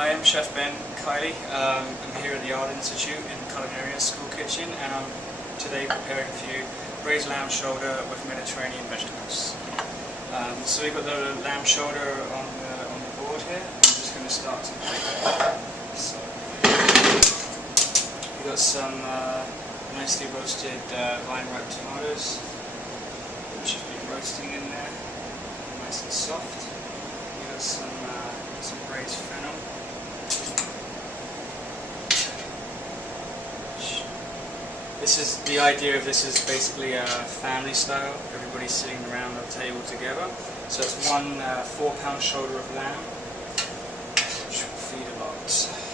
Hi, I'm Chef Ben Kiley. I'm here at the Art Institute in Culinary School Kitchen, and I'm today preparing for you braised lamb shoulder with Mediterranean vegetables. So we've got the lamb shoulder on the board here. I'm just going to start to make it. So we've got some nicely roasted vine-ripe tomatoes, which have been roasting in there, nice and soft. We've got some braised fennel. This is the idea of this is basically a family style. Everybody's sitting around the table together. So it's one 4-pound shoulder of lamb, which will feed a lot.